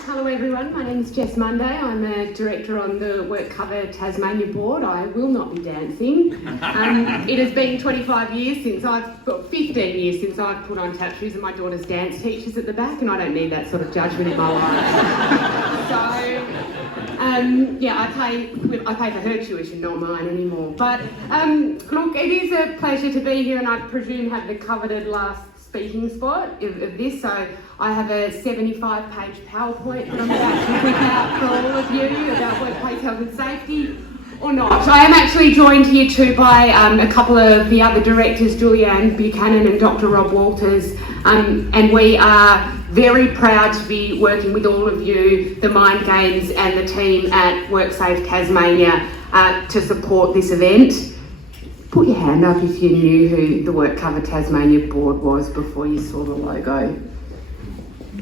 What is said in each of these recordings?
Hello everyone, my name is Jess Munday. I'm a director on the WorkCover Tasmania board. I will not be dancing. It has been 25 years since 15 years since I've put on tap shoes, and my daughter's dance teachers at the back, and I don't need that sort of judgment in my life. I pay for her tuition, not mine anymore. But look, it is a pleasure to be here, and I presume have the coveted last speaking spot of this. So I have a 75-page PowerPoint that I'm about to whip out for all of you about workplace health and safety, or not. I am actually joined here too by a couple of the other directors, Julianne Buchanan and Dr. Rob Walters, and we are very proud to be working with all of you, the Mind Games and the team at WorkSafe Tasmania to support this event. Put your hand up if you knew who the WorkCover Tasmania board was before you saw the logo.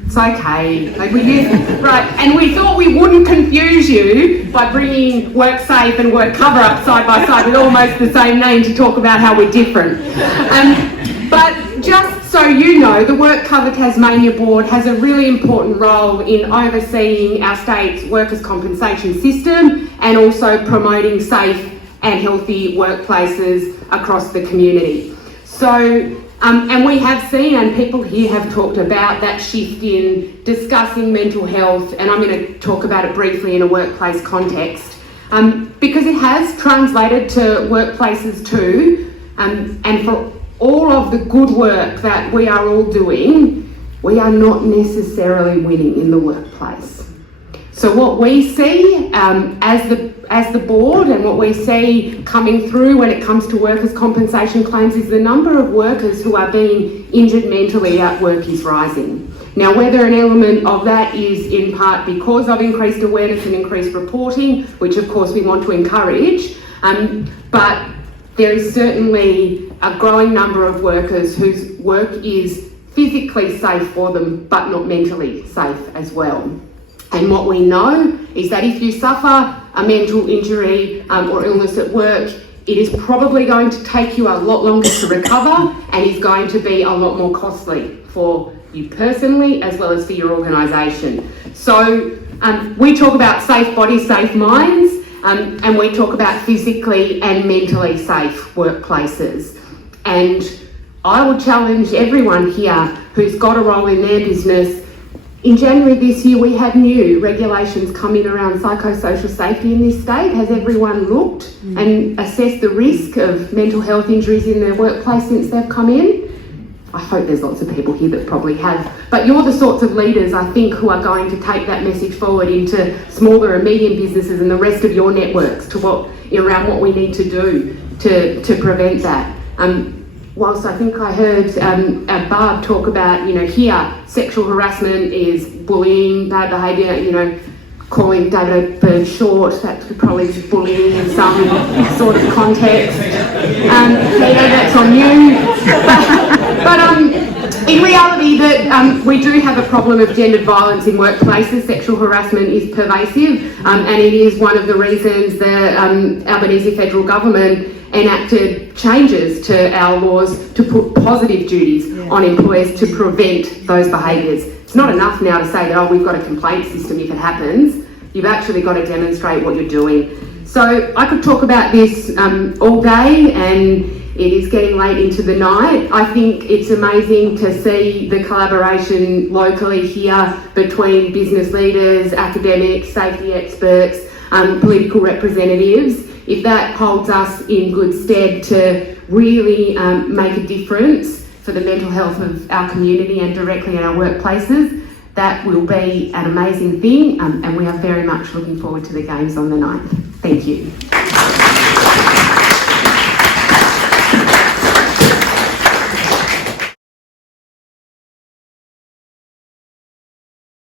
It's okay. Right, and we thought we wouldn't confuse you by bringing WorkSafe and WorkCover up side by side with almost the same name to talk about how we're different. But just so you know, the WorkCover Tasmania board has a really important role in overseeing our state's workers' compensation system and also promoting safe and healthy workplaces across the community. So, and we have seen, and people here have talked about that shift in discussing mental health, and I'm going to talk about it briefly in a workplace context, because it has translated to workplaces too, and for all of the good work that we are all doing, we are not necessarily winning in the workplace. So what we see as the board, and what we see coming through when it comes to workers' compensation claims, is the number of workers who are being injured mentally at work is rising. Now, whether an element of that is in part because of increased awareness and increased reporting, which of course we want to encourage, but there is certainly a growing number of workers whose work is physically safe for them, but not mentally safe as well. And what we know is that if you suffer a mental injury or illness at work, it is probably going to take you a lot longer to recover and is going to be a lot more costly for you personally as well as for your organisation. So we talk about safe bodies, safe minds, and we talk about physically and mentally safe workplaces. And I would challenge everyone here who's got a role in their business. In January this year, we had new regulations come in around psychosocial safety in this state. Has everyone looked and assessed the risk of mental health injuries in their workplace since they've come in? I hope there's lots of people here that probably have. But you're the sorts of leaders, I think, who are going to take that message forward into smaller and medium businesses and the rest of your networks around what we need to do to prevent that. Whilst I think I heard Barb talk about, here, sexual harassment is bullying, bad behaviour, calling David Bird short, that's probably bullying in some sort of context. That's on you. But in reality, we do have a problem of gendered violence in workplaces. Sexual harassment is pervasive, and it is one of the reasons the Albanese federal government enacted changes to our laws to put positive duties on employers to prevent those behaviours. It's not enough now to say that, we've got a complaint system if it happens. You've actually got to demonstrate what you're doing. So I could talk about this all day, and it is getting late into the night. I think it's amazing to see the collaboration locally here between business leaders, academics, safety experts, political representatives. If that holds us in good stead to really make a difference for the mental health of our community and directly in our workplaces, that will be an amazing thing, and we are very much looking forward to the Games on the 9th. Thank you.